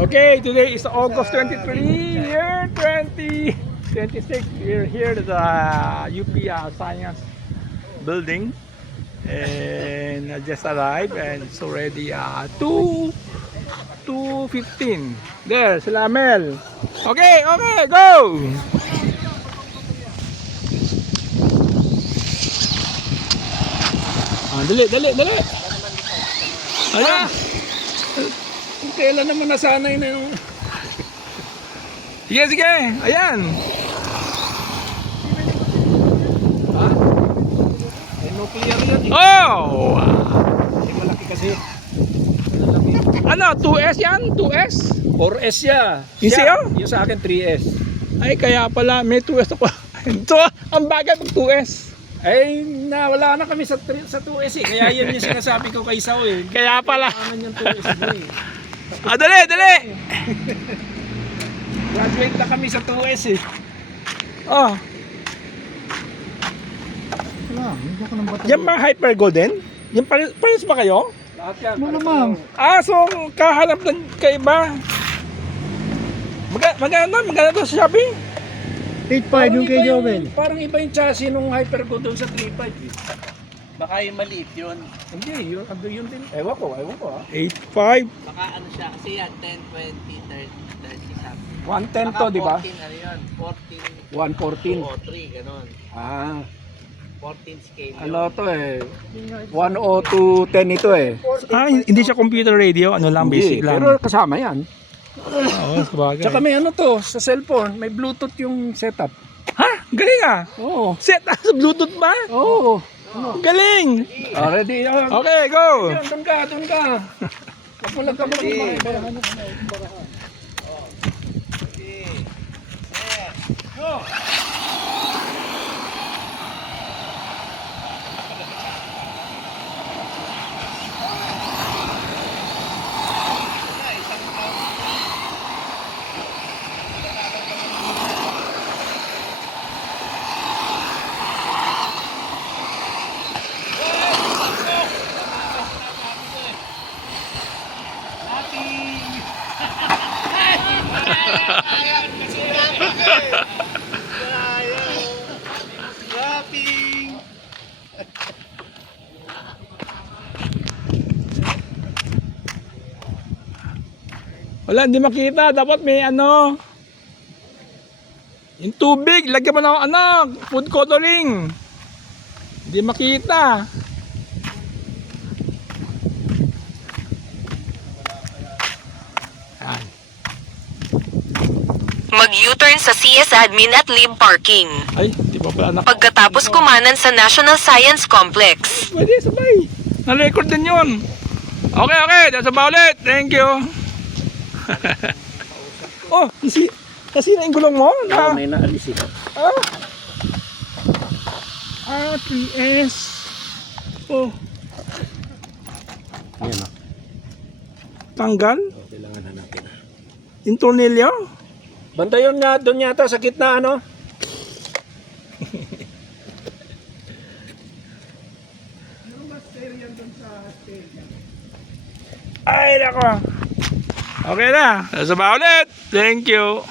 Okay, today is August 23, year 2026. We're here at the UP Science Building, and I just arrived, and it's already 2:15. There, sila Mel. Okay, go! Dali. Ayan. Kailan naman nasanay na yung... Sige. Ayan. Ha? Eh, nuclear yan eh. Oh! Eh, malaki kasi. Ano, 2S yan? 2S? 4S siya. Yung sa'yo? Yung sa akin 3S. Ay, kaya pala, may 2S ako. Ito, ang bagay pag 2S. Ay, nawala na kami sa 2S eh. Kaya yan yung sinasabi ko kay Sao eh. Kaya pala. Kailangan yung 2S mo eh. Dali! Graduate na kami sa 2S eh. Oh, yan ba Hyper Golden? Yan pares ba kayo? Lahat yan. Malamang. So kahanap ng kaiba. Magkano to sa Shopee? 8.5 yung kay Jovel. Parang iba yung chassis nung Hypergo doon sa 3.5 eh. Baka yung maliit yun. Hindi, yun din. Ewan ko 8.5. Baka ano siya, kasi yan, 10, 20, 30 something. 110 to, di ba? 14, ano yun, 114. 14, 2 o 3, ganun. 14 scale yun. Ano to eh. 10210 ito eh. Hindi siya computer radio, ano lang, basic lang. Pero kasama yan. Oo, sabagay. Tsaka may ano to, sa cellphone, may Bluetooth yung setup. Ha? Galing ah. Oo. Set sa Bluetooth ba? Oo. Galing. Ready? Okay, go. Doon ka. Huwag mo lang ka Wala, hindi makita. Dapat may ano. Yung tubig, lagyan mo ng food coloring. Hindi makita. Yan. Mag-U-turn sa CS Admin at Lib Parking. Ay, di ba pala Pagkatapos kumanan sa National Science Complex. Pwede, sabay. Na-record din yun. Okay. That's about it. Thank you. Oh, kasi na yung gulong mo? May naalis eh. 3S. Oh, Ayan o. tanggal? Kailangan hanapin. Yung tornilyo? Banda yun nga, doon yata sa gitna ano? Ay, nako. Okay na. That's about it. Thank you.